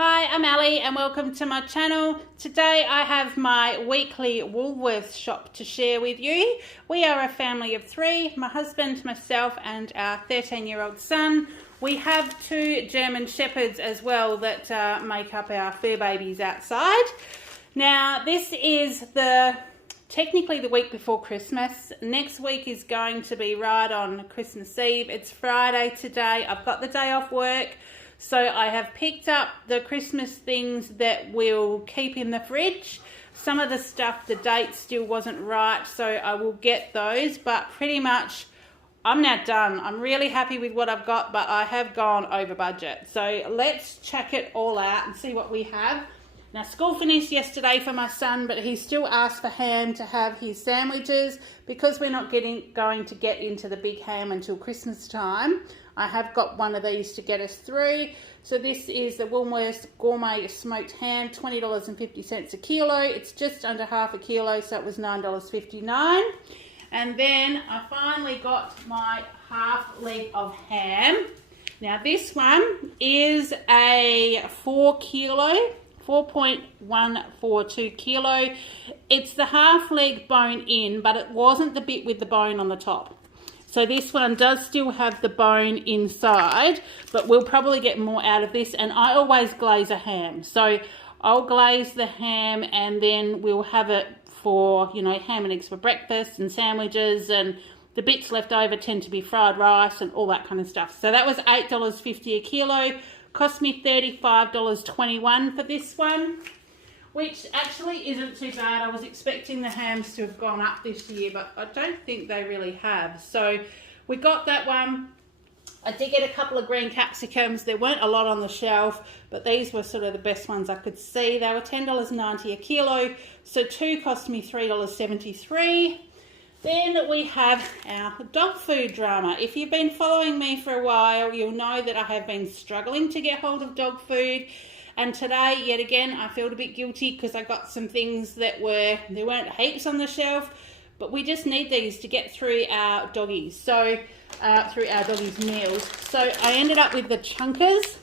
Hi, I'm Ali and welcome to my channel. Today I have my weekly Woolworths shop to share with you. We are a family of three, my husband, myself and our 13-year-old son. We have two German Shepherds as well that make up our fur babies outside. Now this is technically the week before Christmas. Next week is going to be right on Christmas Eve. It's Friday today. I've got the day off work. So I have picked up the Christmas things that we'll keep in the fridge. Some of the stuff, the date still wasn't right, so I will get those. But pretty much, I'm now done. I'm really happy with what I've got, but I have gone over budget. So let's check it all out and see what we have. Now, school finished yesterday for my son, but he still asked for ham to have his sandwiches. Because we're not going to get into the big ham until Christmas time, I have got one of these to get us through. So this is the Woolworths Gourmet Smoked Ham, $20.50 a kilo. It's just under half a kilo, so it was $9.59. And then I finally got my half leg of ham. Now this one is a 4.142 kilo. It's the half leg bone in, but it wasn't the bit with the bone on the top. So this one does still have the bone inside, but we'll probably get more out of this. And I always glaze a ham. So I'll glaze the ham and then we'll have it for, you know, ham and eggs for breakfast and sandwiches, and the bits left over tend to be fried rice and all that kind of stuff. So that was $8.50 a kilo. Cost me $35.21 for this one, which actually isn't too bad. I was expecting the hams to have gone up this year, but I don't think they really have. So we got that one. I did get a couple of green capsicums. There weren't a lot on the shelf, but these were sort of the best ones I could see. They were $10.90 a kilo, so two cost me $3.73. Then we have our dog food drama. If you've been following me for a while, you'll know that I have been struggling to get hold of dog food. And today, yet again, I felt a bit guilty because I got some things that there weren't heaps on the shelf, but we just need these to get through our doggies. So, through our doggies' meals. So I ended up with the chunkers.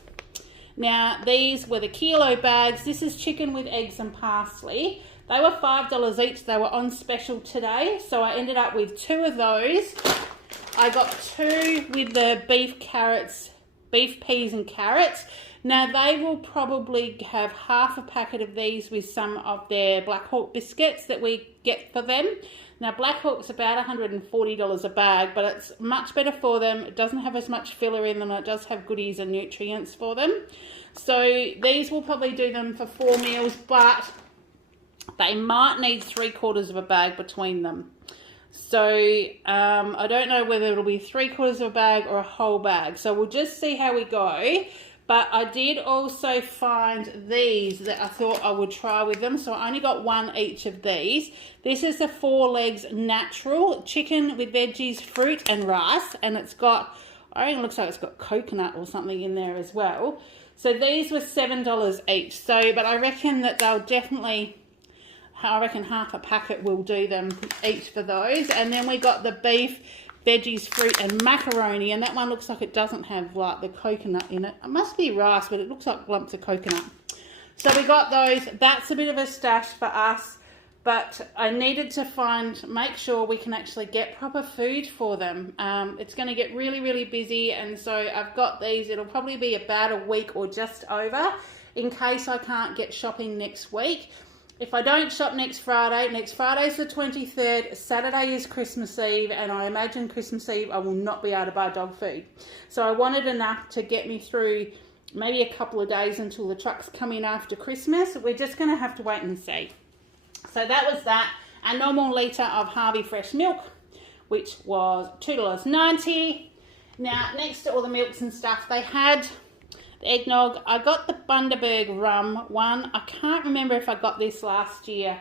Now, these were the kilo bags. This is chicken with eggs and parsley. They were $5 each. They were on special today. So I ended up with two of those. I got two with the beef peas and carrots. Now they will probably have half a packet of these with some of their Black Hawk biscuits that we get for them. Now Black Hawk's about $140 a bag, but it's much better for them. It doesn't have as much filler in them, and it does have goodies and nutrients for them. So these will probably do them for 4 meals, but they might need 3/4 of a bag between them. So I don't know whether it'll be 3/4 of a bag or a whole bag. So we'll just see how we go. But I did also find these that I thought I would try with them. So I only got one each of these. This is the 4 Legs Natural Chicken with veggies, fruit and rice. And it's got, I think it looks like it's got coconut or something in there as well. So these were $7 each. So, but I reckon that they'll definitely, I reckon half a packet will do them each for those. And then we got the beef, veggies, fruit and macaroni, and that one looks like it doesn't have like the coconut in it. It must be rice, but it looks like lumps of coconut. So we got those. That's a bit of a stash for us, but I needed to make sure we can actually get proper food for them. It's going to get really, really busy, and so I've got these. It'll probably be about a week or just over in case I can't get shopping next week. If I don't shop next Friday's the 23rd, Saturday is Christmas Eve, and I imagine Christmas Eve I will not be able to buy dog food. So I wanted enough to get me through maybe a couple of days until the trucks come in after Christmas. We're just going to have to wait and see. So that was that. A normal litre of Harvey fresh milk, which was $2.90. Now, next to all the milks and stuff, they had eggnog. I got the Bundaberg rum one. I can't remember if I got this last year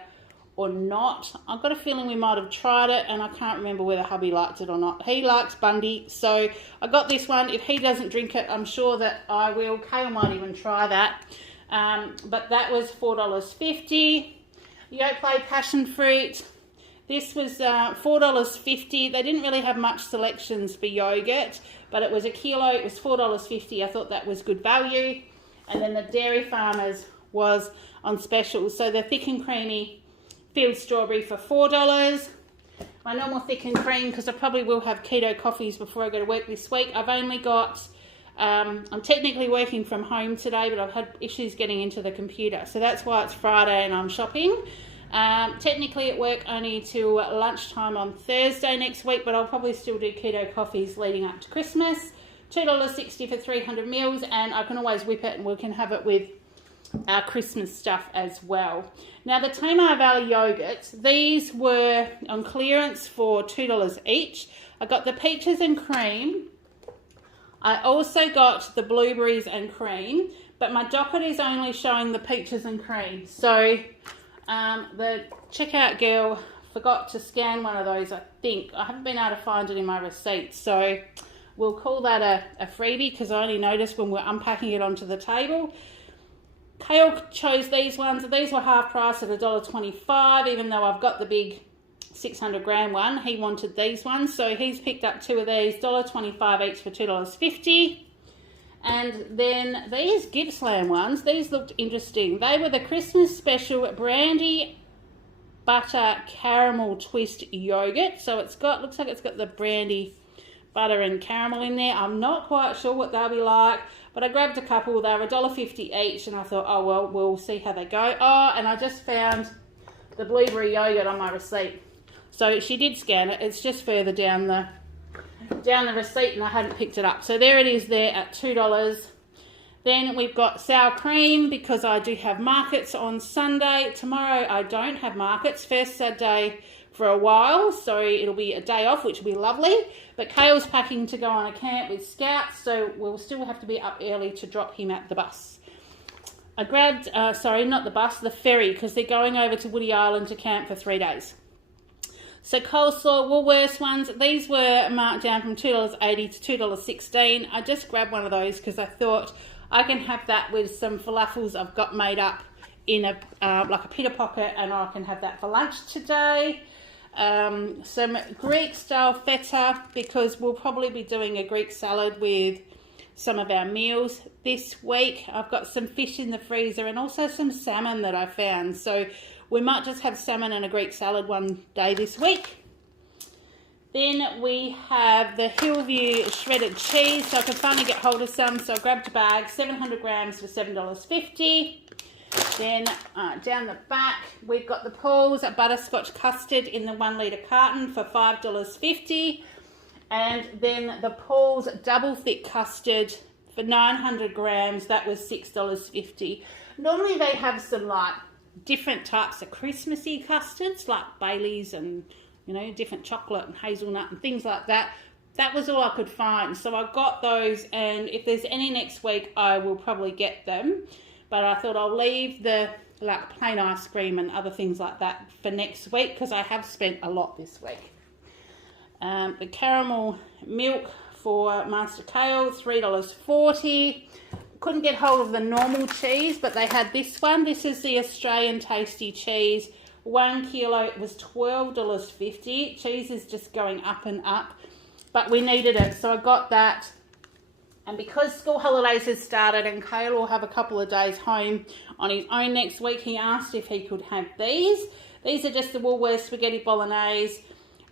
or not. I've got a feeling we might have tried it, and I can't remember whether hubby liked it or not. He likes Bundy, so I got this one. If he doesn't drink it, I'm sure that I will. Kale might even try that. But that was $4.50. Yoplait passion fruit. This was $4.50. They didn't really have much selections for yogurt, but it was a kilo. It was $4.50. I thought that was good value. And then the Dairy Farmers was on special. So the thick and creamy field strawberry for $4. My normal thick and cream, because I probably will have keto coffees before I go to work this week. I've only got, I'm technically working from home today, but I've had issues getting into the computer. So that's why it's Friday and I'm shopping. Technically at work only till lunchtime on Thursday next week, but I'll probably still do keto coffees leading up to Christmas. $2.60 for 300 mils, and I can always whip it and we can have it with our Christmas stuff as well. Now the Tamar Valley yogurts, these were on clearance for $2 each. I got the peaches and cream. I also got the blueberries and cream, but my docket is only showing the peaches and cream. So the checkout girl forgot to scan one of those, I think. I haven't been able to find it in my receipt, so we'll call that a freebie because I only noticed when we're unpacking it onto the table. Kale chose these ones. These were half price at $1.25, even though I've got the big 600 gram one. He wanted these ones, so he's picked up two of these, $1.25 each for $2.50. And then these Gippsland ones, these looked interesting. They were the Christmas special brandy butter caramel twist yogurt. So it's got, looks like it's got the brandy butter and caramel in there. I'm not quite sure what they'll be like, but I grabbed a couple. They were $1.50 each, and I thought, oh well, we'll see how they go. Oh, and I just found the blueberry yogurt on my receipt. So she did scan it. It's just further down the receipt, and I hadn't picked it up. So there it is there at $2. Then we've got sour cream because I do have markets on Sunday. Tomorrow I don't have markets. First Saturday for a while, so it'll be a day off, which will be lovely. But Kale's packing to go on a camp with Scouts, so we'll still have to be up early to drop him at the bus. I grabbed, sorry, not the bus, the ferry, because they're going over to Woody Island to camp for 3 days. So coleslaw, Woolworths ones, these were marked down from $2.80 to $2.16. I just grabbed one of those because I thought I can have that with some falafels I've got made up in a like a pita pocket, and I can have that for lunch today. Some Greek style feta, because we'll probably be doing a Greek salad with some of our meals this week. I've got some fish in the freezer and also some salmon that I found, so we might just have salmon and a Greek salad one day this week. Then we have the Hillview shredded cheese, so I could finally get hold of some, so I grabbed a bag, 700 grams for $7.50. Then down the back, we've got the Paul's butterscotch custard in the 1 litre carton for $5.50. And then the Paul's double thick custard for 900 grams, that was $6.50. Normally they have some like different types of Christmassy custards, like Bailey's and, you know, different chocolate and hazelnut and things like that. That was all I could find. So I got those, and if there's any next week, I will probably get them. But I thought I'll leave the like plain ice cream and other things like that for next week, because I have spent a lot this week. The caramel milk for Master Kale, $3.40. Couldn't get hold of the normal cheese, but they had this one. This is the Australian Tasty Cheese. 1 kilo, it was $12.50. Cheese is just going up and up, but we needed it, so I got that. And because school holidays has started and Kale will have a couple of days home on his own next week, he asked if he could have these. These are just the Woolworths spaghetti bolognese.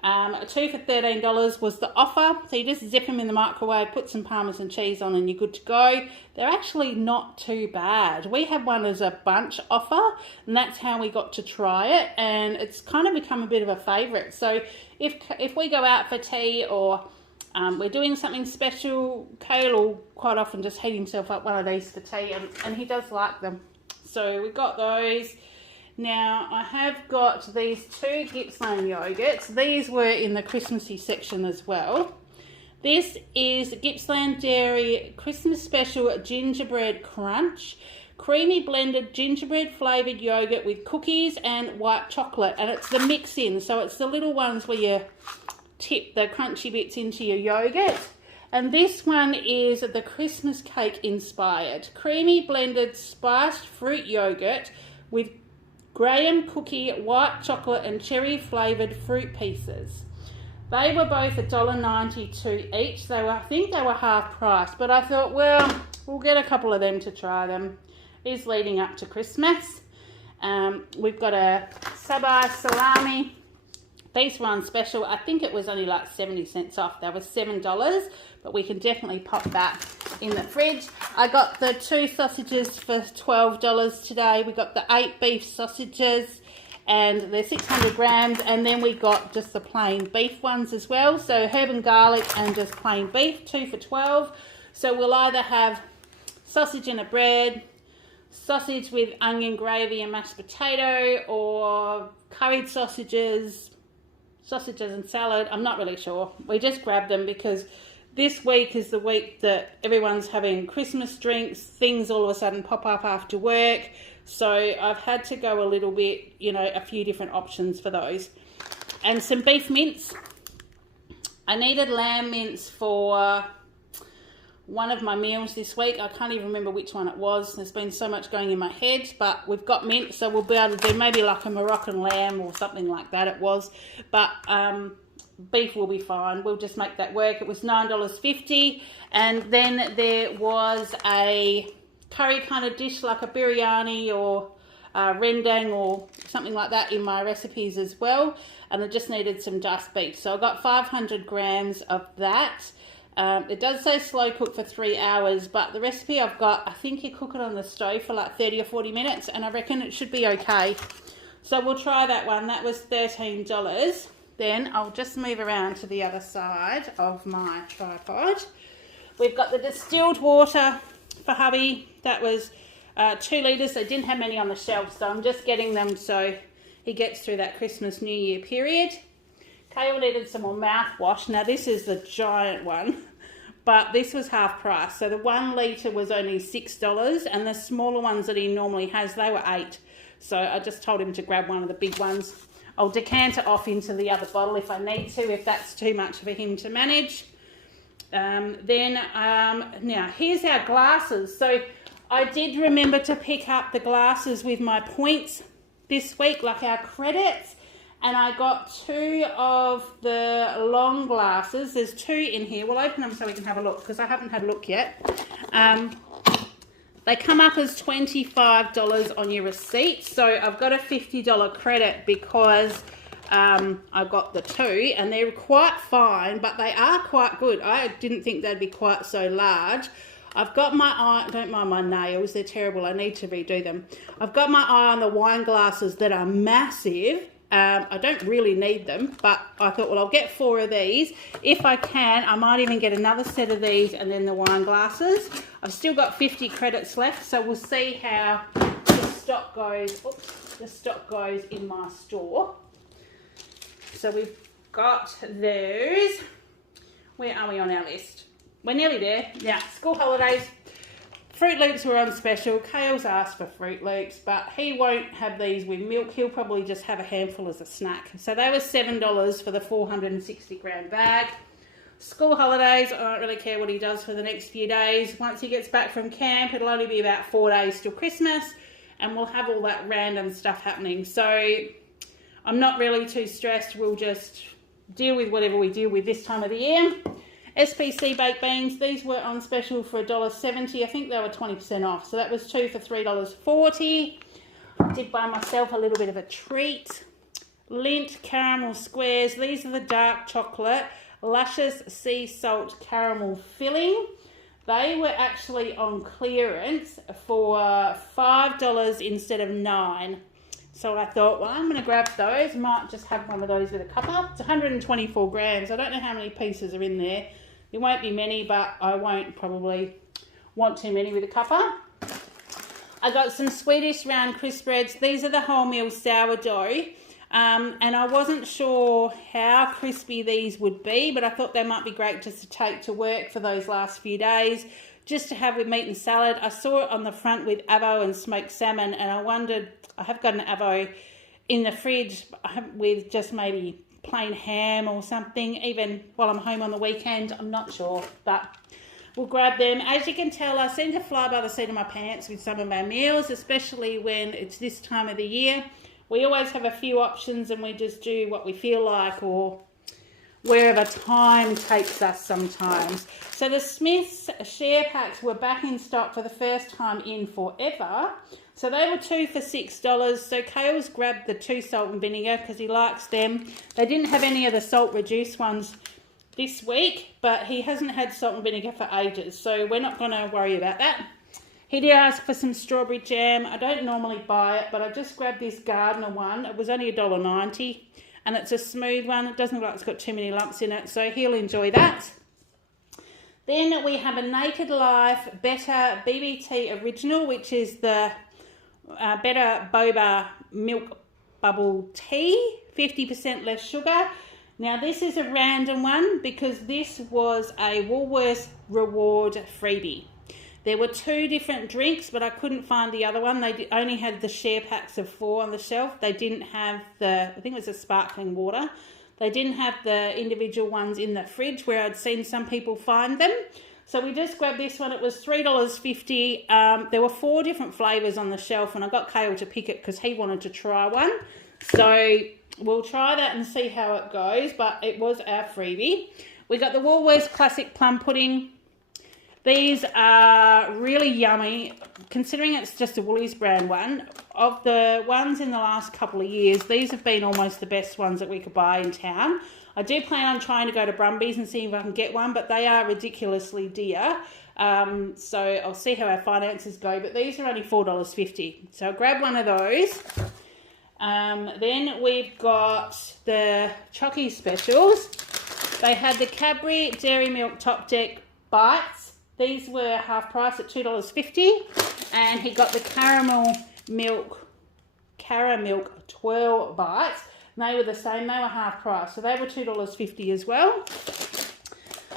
2 for $13 was the offer. So you just zip them in the microwave, put some Parmesan cheese on, and you're good to go. They're actually not too bad. We had one as a bunch offer, and that's how we got to try it. And it's kind of become a bit of a favourite. So if we go out for tea or we're doing something special, Kale will quite often just heat himself up one of these for tea, and he does like them. So we got those. Now I have got these 2 Gippsland yogurts. These were in the Christmassy section as well. This is Gippsland Dairy Christmas Special Gingerbread Crunch. Creamy blended gingerbread flavoured yogurt with cookies and white chocolate. And it's the mix-in, so it's the little ones where you tip the crunchy bits into your yogurt. And this one is the Christmas cake inspired. Creamy blended spiced fruit yogurt with graham cookie, white chocolate and cherry flavoured fruit pieces. They were both $1.92 each. I think they were half price, but I thought, well, we'll get a couple of them to try them. It is leading up to Christmas. We've got a Sabai salami. These were on special. I think it was only like 70 cents off. They were $7, but we can definitely pop that in the fridge. I got the 2 sausages for $12 today. We got the 8 beef sausages, and they're 600 grams. And then we got just the plain beef ones as well. So herb and garlic and just plain beef, 2 for $12. So we'll either have sausage and a bread, sausage with onion gravy and mashed potato, or curried sausages and salad. I'm not really sure. We just grabbed them because this week is the week that everyone's having Christmas drinks. Things all of a sudden pop up after work. So I've had to go a little bit, you know, a few different options for those. And some beef mince. I needed lamb mince for one of my meals this week. I can't even remember which one it was. There's been so much going in my head, but we've got mince, so we'll be able to do maybe like a Moroccan lamb or something like that it was. But beef will be fine. We'll just make that work. It was $9.50. And then there was a curry kind of dish like a biryani or rendang or something like that in my recipes as well. And I just needed some diced beef. So I got 500 grams of that. It does say slow cook for 3 hours, but the recipe I've got, I think you cook it on the stove for like 30 or 40 minutes, and I reckon it should be okay. So we'll try that one. That was $13. Then I'll just move around to the other side of my tripod. We've got the distilled water for hubby. That was 2 litres. They didn't have many on the shelf, so I'm just getting them so he gets through that Christmas New Year period. Kale needed some more mouthwash. Now this is the giant one, but this was half price. So the 1 litre was only $6, and the smaller ones that he normally has, they were $8. So I just told him to grab one of the big ones. I'll decant it off into the other bottle if I need to, if that's too much for him to manage. Now here's our glasses. So I did remember to pick up the glasses with my points this week, like our credits. And I got 2 of the long glasses. There's 2 in here. We'll open them so we can have a look because I haven't had a look yet. They come up as $25 on your receipt. So I've got a $50 credit because I got the 2. And they're quite fine, but they are quite good. I didn't think they'd be quite so large. I've got my eye, don't mind my nails, they're terrible. I need to redo them. I've got my eye on the wine glasses that are massive. I don't really need them, but I thought, well, I'll get 4 of these. If I can, I might even get another set of these and then the wine glasses. I've still got 50 credits left, so we'll see how the stock goes. Oops, the stock goes in my store. So we've got those. Where are we on our list? We're nearly there. Now, school holidays. Fruit Loops were on special. Kale's asked for Fruit Loops, but he won't have these with milk. He'll probably just have a handful as a snack. So they were $7 for the 460 gram bag. School holidays, I don't really care what he does for the next few days. Once he gets back from camp, it'll only be about 4 days till Christmas, and we'll have all that random stuff happening. So I'm not really too stressed. We'll just deal with whatever we deal with this time of the year. SPC baked beans, these were on special for $1.70. I think they were 20% off. So that was 2 for $3.40. Did buy myself a little bit of a treat. Lindt caramel squares. These are the dark chocolate, luscious sea salt caramel filling. They were actually on clearance for $5 instead of $9. So I thought, well, I'm going to grab those. Might just have one of those with a cuppa. It's 124 grams. I don't know how many pieces are in there. There won't be many, but I won't probably want too many with a cuppa. I got some Swedish round crisp breads. These are the wholemeal sourdough. And I wasn't sure how crispy these would be, but I thought they might be great just to take to work for those last few days, just to have with meat and salad. I saw it on the front with avo and smoked salmon, and I wondered, I have got an avo in the fridge with just maybe plain ham or something, even while I'm home on the weekend. I'm not sure, but we'll grab them. As you can tell, I seem to fly by the seat of my pants with some of my meals, especially when it's this time of the year. We always have a few options and we just do what we feel like or wherever time takes us sometimes. So the Smiths share packs were back in stock for the first time in forever. So they were 2 for $6. So Kale's grabbed the 2 salt and vinegar because he likes them. They didn't have any of the salt reduced ones this week, but he hasn't had salt and vinegar for ages, so we're not going to worry about that. He did ask for some strawberry jam. I don't normally buy it, but I just grabbed this Gardener one. It was only $1.90, and it's a smooth one. It doesn't look like it's got too many lumps in it, so he'll enjoy that. Then we have a Naked Life Better BBT Original, which is the Better Boba Milk Bubble Tea, 50% less sugar. Now this is a random one because this was a Woolworths reward freebie. There were 2 different drinks, but I couldn't find the other one. They only had the share packs of 4 on the shelf. They didn't have I think it was a sparkling water. They didn't have the individual ones in the fridge where I'd seen some people find them. So we just grabbed this one. It was $3.50. There were 4 different flavours on the shelf, and I got Kale to pick it because he wanted to try one. So we'll try that and see how it goes, but it was our freebie. We got the Woolworths Classic Plum Pudding. These are really yummy, considering it's just a Woolies brand one. Of the ones in the last couple of years, these have been almost the best ones that we could buy in town. I do plan on trying to go to Brumbies and see if I can get one, but they are ridiculously dear. So I'll see how our finances go, but these are only $4.50. So I'll grab one of those. Then we've got the Chocky Specials. They had the Cadbury Dairy Milk Top Deck Bites. These were half price at $2.50. And he got the Caramel Milk 12 bites. And they were the same. They were half price. So they were $2.50 as well.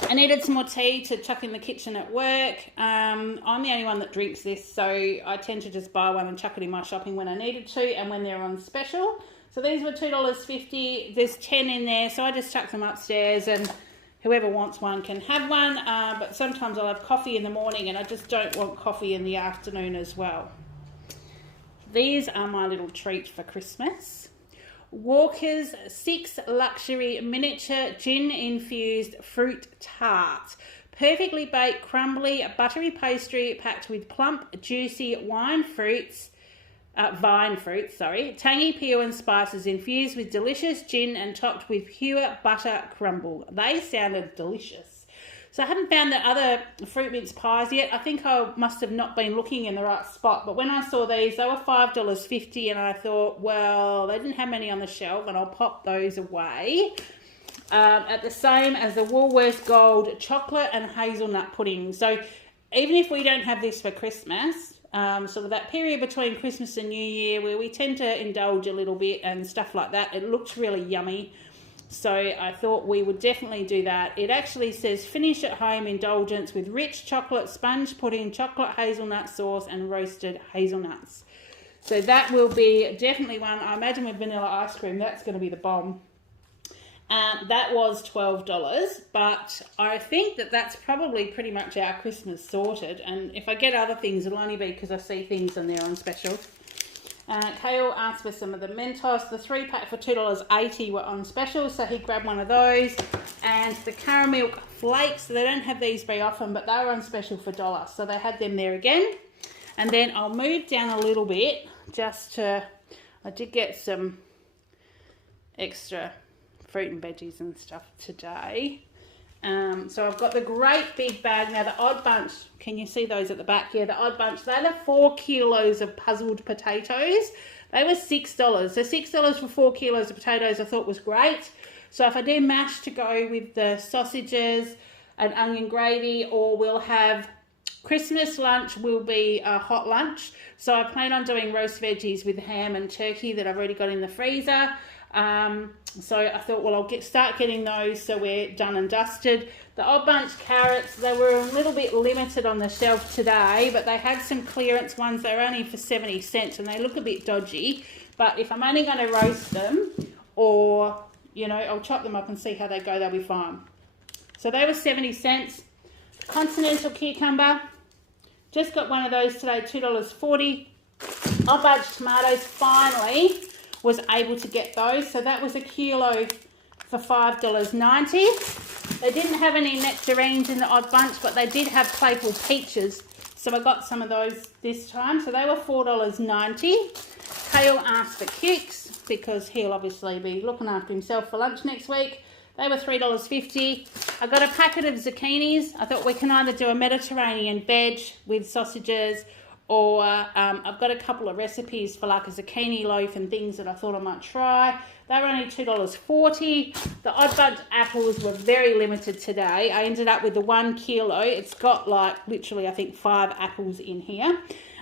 I needed some more tea to chuck in the kitchen at work. I'm the only one that drinks this, so I tend to just buy one and chuck it in my shopping when I needed to and when they're on special. So these were $2.50. There's 10 in there, so I just chuck them upstairs and whoever wants one can have one. But sometimes I'll have coffee in the morning and I just don't want coffee in the afternoon as well. These are my little treat for Christmas. Walker's 6 luxury miniature gin-infused fruit tart. Perfectly baked, crumbly, buttery pastry packed with plump, juicy vine fruits, tangy peel and spices infused with delicious gin and topped with pure butter crumble. They sounded delicious. So I haven't found the other fruit mince pies yet. I think I must have not been looking in the right spot. But when I saw these, they were $5.50 and I thought, well, they didn't have many on the shelf and I'll pop those away. At the same as the Woolworths Gold chocolate and hazelnut pudding. So even if we don't have this for Christmas, sort of that period between Christmas and New Year where we tend to indulge a little bit and stuff like that, it looks really yummy. So I thought we would definitely do that. It actually says finish at home indulgence with rich chocolate sponge pudding, chocolate hazelnut sauce and roasted hazelnuts. So that will be definitely one. I imagine with vanilla ice cream, that's going to be the bomb. That was $12, but I think that that's probably pretty much our Christmas sorted. And if I get other things, it'll only be because I see things and they're on special. Kale asked for some of the Mentos. The 3-pack for $2.80 were on special, so he grabbed one of those. And the caramel flakes, they don't have these very often, but they were on special for $1, so they had them there again. And then I'll move down a little bit just to, I did get some extra fruit and veggies and stuff today. So I've got the great big bag. Now the Odd Bunch, can you see those at the back here? The Odd Bunch, they're 4 kilos of puzzled potatoes. They were $6. So $6 for 4 kilos of potatoes I thought was great. So if I do mash to go with the sausages and onion gravy, or we'll have Christmas lunch will be a hot lunch. So I plan on doing roast veggies with ham and turkey that I've already got in the freezer. So I thought, well, I'll start getting those so we're done and dusted. The Odd Bunch carrots, they were a little bit limited on the shelf today, but they had some clearance ones. They were only for 70 cents and they look a bit dodgy. But if I'm only going to roast them or, you know, I'll chop them up and see how they go, they'll be fine. So they were 70 cents. Continental cucumber, just got one of those today, $2.40. Odd Bunch tomatoes, finally was able to get those. So that was a kilo for for $5.90. They didn't have any nectarines in the odd bunch, but they did have playful peaches. So I got some of those this time. So they were $4.90. Kale asked for cukes because he'll obviously be looking after himself for lunch next week. They were $3.50. I got a packet of zucchinis. I thought we can either do a Mediterranean veg with sausages, or I've got a couple of recipes for like a zucchini loaf and things that I thought I might try. They were only $2.40. The odd bunch apples were very limited today. I ended up with the 1 kilo. It's got like literally I think 5 apples in here.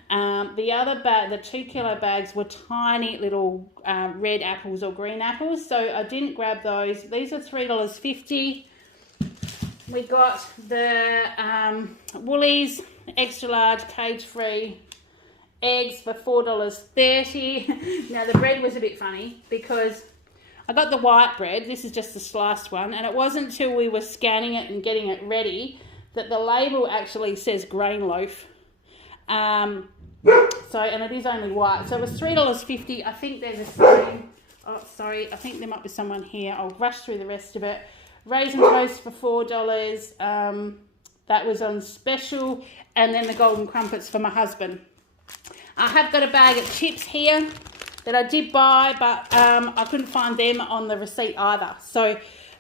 The other bag, the 2 kilo bags, were tiny little red apples or green apples, so I didn't grab those. These are $3.50. We got the Woolies extra large cage-free eggs for $4.30. Now the bread was a bit funny because I got the white bread. This is just the sliced one, and it wasn't until we were scanning it and getting it ready that the label actually says grain loaf. And it is only white, so it was $3.50. I think there's a sign. Oh, sorry, I think there might be someone here. I'll rush through the rest of it. Raisin toast for $4. That was on special, and then the golden crumpets for my husband. I have got a bag of chips here that I did buy, but I couldn't find them on the receipt either. So,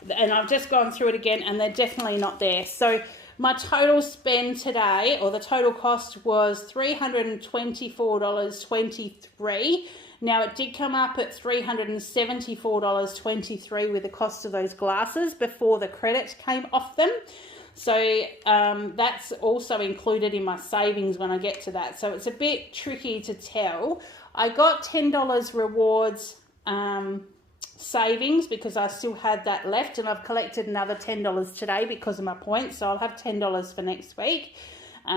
and I've just gone through it again, and they're definitely not there. So my total spend today, or the total cost, was $324.23. Now, it did come up at $374.23 with the cost of those glasses before the credit came off them. So that's also included in my savings when I get to that. So it's a bit tricky to tell. I got $10 rewards savings because I still had that left, and I've collected another $10 today because of my points, so I'll have $10 for next week.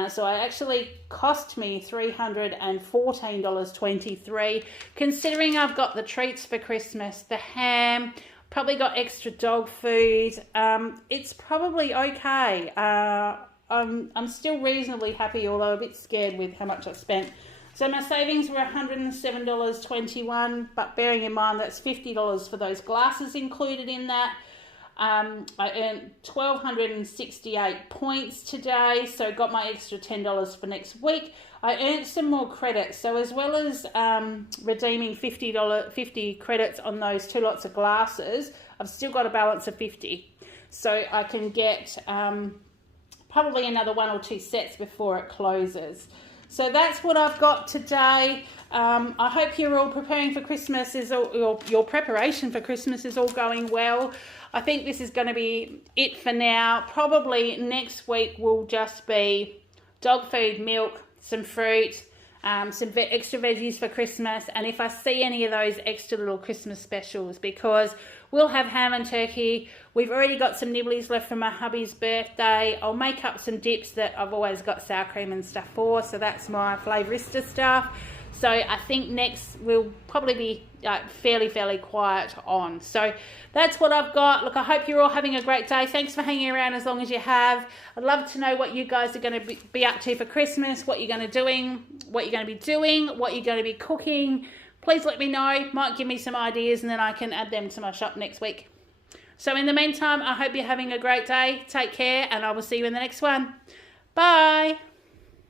So it actually cost me $314.23, considering I've got the treats for Christmas, the ham, probably got extra dog food. It's probably okay. I'm still reasonably happy, although a bit scared with how much I spent. So my savings were $107.21, but bearing in mind that's $50 for those glasses included in that. I earned 1,268 points today, so got my extra $10 for next week. I earned some more credits, so as well as redeeming $50 credits on those 2 lots of glasses, I've still got a balance of 50. So I can get probably another 1 or 2 sets before it closes. So that's what I've got today. I hope you're all preparing for Christmas. Your preparation for Christmas is all going well. I think this is going to be it for now. Probably next week will just be dog food, milk, some fruit, some extra veggies for Christmas, and if I see any of those extra little Christmas specials, because we'll have ham and turkey. We've already got some nibblies left for my hubby's birthday. I'll make up some dips that I've always got sour cream and stuff for, so that's my Flavorista stuff. So I think next we'll probably be fairly quiet on. So that's what I've got. Look, I hope you're all having a great day. Thanks for hanging around as long as you have. I'd love to know what you guys are going to be up to for Christmas, what you're going to be doing, what you're going to be cooking. Please let me know. Might give me some ideas, and then I can add them to my shop next week. So in the meantime, I hope you're having a great day. Take care, and I will see you in the next one. Bye.